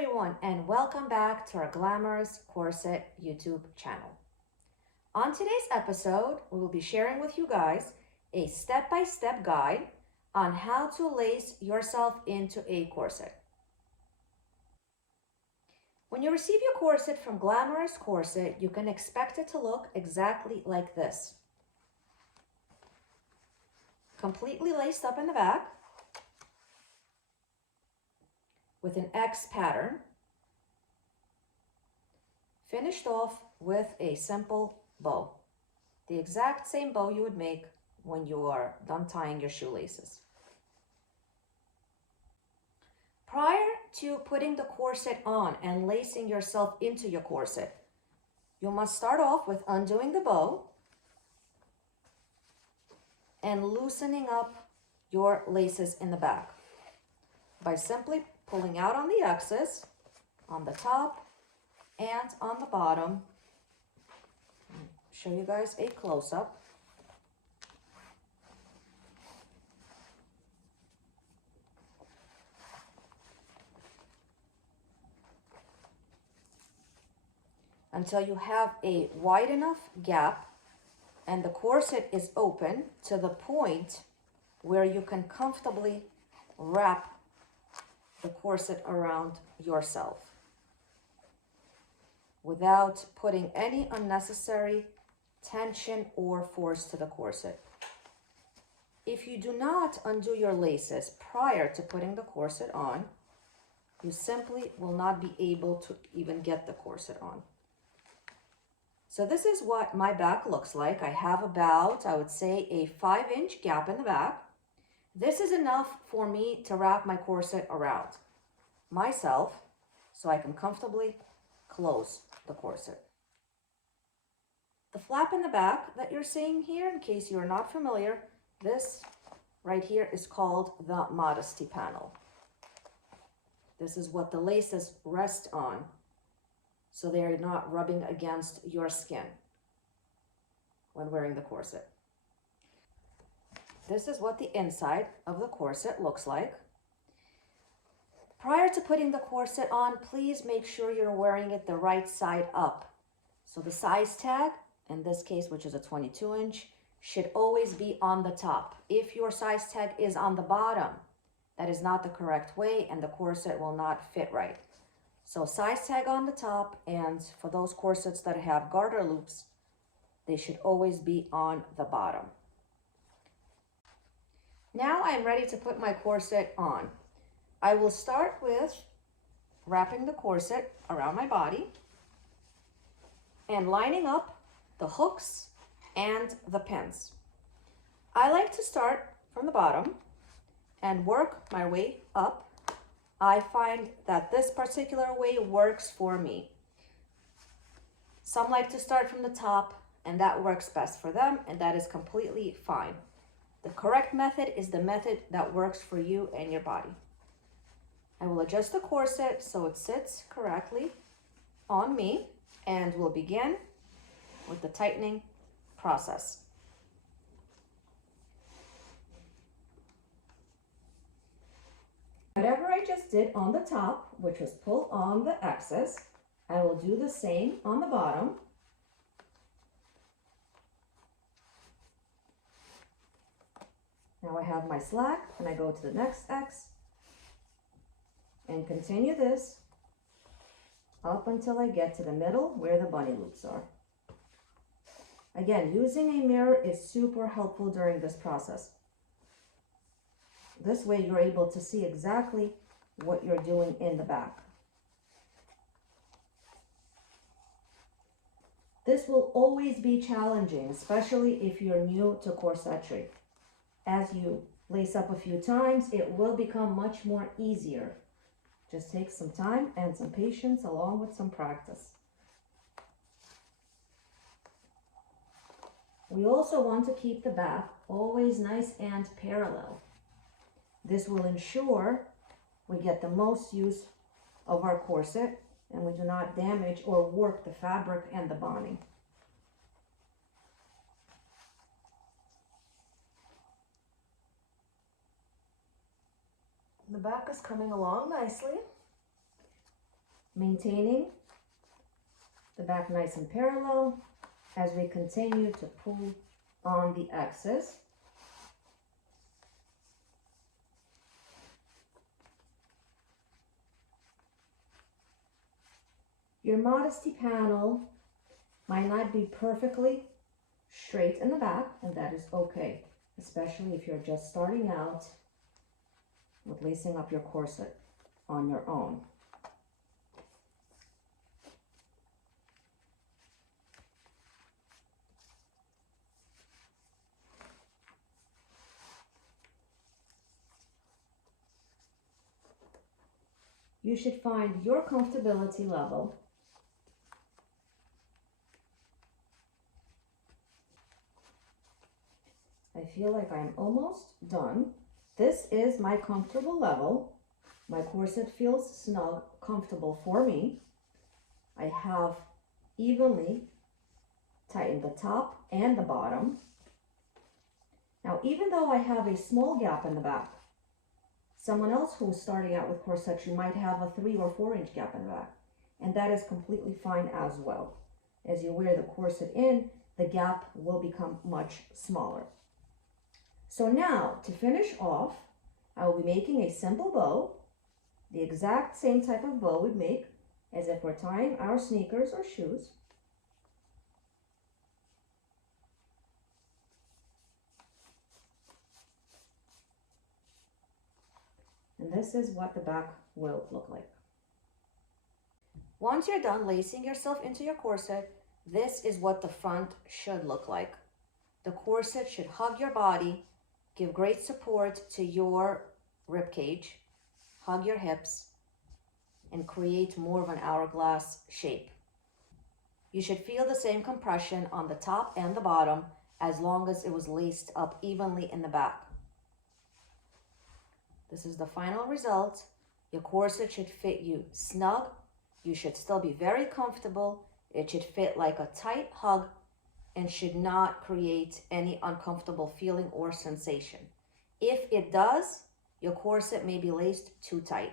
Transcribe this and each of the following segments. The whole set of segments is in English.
everyone, and welcome back to our Glamorous Corset YouTube channel. On today's episode, we will be sharing with you guys a step-by-step guide on how to lace yourself into a corset. When you receive your corset from Glamorous Corset, you can expect it to look exactly like this. Completely laced up in the back, with an X pattern, finished off with a simple bow. The exact same bow you would make when you are done tying your shoelaces. Prior to putting the corset on and lacing yourself into your corset, you must start off with undoing the bow and loosening up your laces in the back by simply pulling out on the X's, on the top and on the bottom. Show you guys a close-up. Until you have a wide enough gap and the corset is open to the point where you can comfortably wrap the corset around yourself without putting any unnecessary tension or force to the corset. If you do not undo your laces prior to putting the corset on, you simply will not be able to even get the corset on. So this is what my back looks like. I have about, I would say, a 5-inch gap in the back. This is enough for me to wrap my corset around myself so I can comfortably close the corset. The flap in the back that you're seeing here, in case you're not familiar, this right here is called the modesty panel. This is what the laces rest on, so they're not rubbing against your skin when wearing the corset. This is what the inside of the corset looks like. Prior to putting the corset on, please make sure you're wearing it the right side up. So the size tag, in this case, which is a 22-inch, should always be on the top. If your size tag is on the bottom, that is not the correct way and the corset will not fit right. So size tag on the top, and for those corsets that have garter loops, they should always be on the bottom. Now I'm ready to put my corset on. I will start with wrapping the corset around my body and lining up the hooks and the pins. I like to start from the bottom and work my way up. I find that this particular way works for me. Some like to start from the top, and that works best for them, and that is completely fine. The correct method is the method that works for you and your body. I will adjust the corset so it sits correctly on me, and we'll begin with the tightening process. Whatever I just did on the top, which was pull on the X's, I will do the same on the bottom. Now I have my slack and I go to the next X and continue this up until I get to the middle where the bunny loops are. Again, using a mirror is super helpful during this process. This way you're able to see exactly what you're doing in the back. This will always be challenging, especially if you're new to corsetry. As you lace up a few times, it will become much more easier. Just take some time and some patience along with some practice. We also want to keep the back always nice and parallel. This will ensure we get the most use of our corset and we do not damage or warp the fabric and the bonding. The back is coming along nicely. maintaining the back nice and parallel as we continue to pull on the X's. Your modesty panel might not be perfectly straight in the back, and that is okay, especially if you're just starting out with lacing up your corset on your own. You should find your comfortability level. I feel like I'm almost done. This is my comfortable level. My corset feels snug, comfortable for me. I have evenly tightened the top and the bottom. Now, even though I have a small gap in the back, someone else who's starting out with corsetry might have a 3 or 4 inch gap in the back, and that is completely fine as well. As you wear the corset in, the gap will become much smaller. So now, to finish off, I will be making a simple bow, the exact same type of bow we'd make as if we're tying our sneakers or shoes. And this is what the back will look like. Once you're done lacing yourself into your corset, this is what the front should look like. The corset should hug your body, give great support to your rib cage, hug your hips, and create more of an hourglass shape. You should feel the same compression on the top and the bottom as long as it was laced up evenly in the back. This is the final result. Your corset should fit you snug. You should still be very comfortable. It should fit like a tight hug and should not create any uncomfortable feeling or sensation. If it does, your corset may be laced too tight.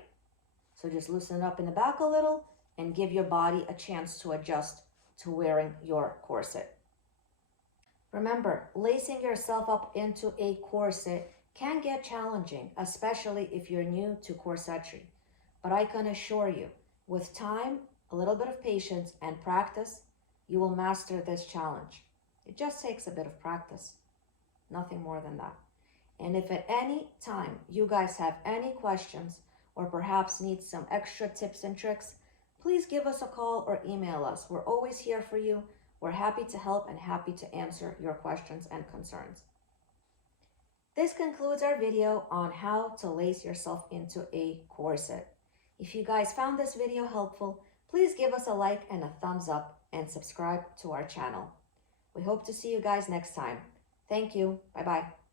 So just loosen it up in the back a little and give your body a chance to adjust to wearing your corset. Remember, lacing yourself up into a corset can get challenging, especially if you're new to corsetry. But I can assure you, with time, a little bit of patience, and practice, you will master this challenge. It just takes a bit of practice, nothing more than that. And if at any time you guys have any questions or perhaps need some extra tips and tricks, please give us a call or email us. We're always here for you. We're happy to help and happy to answer your questions and concerns. This concludes our video on how to lace yourself into a corset. If you guys found this video helpful, please give us a like and a thumbs up and subscribe to our channel. We hope to see you guys next time. Thank you. Bye-bye.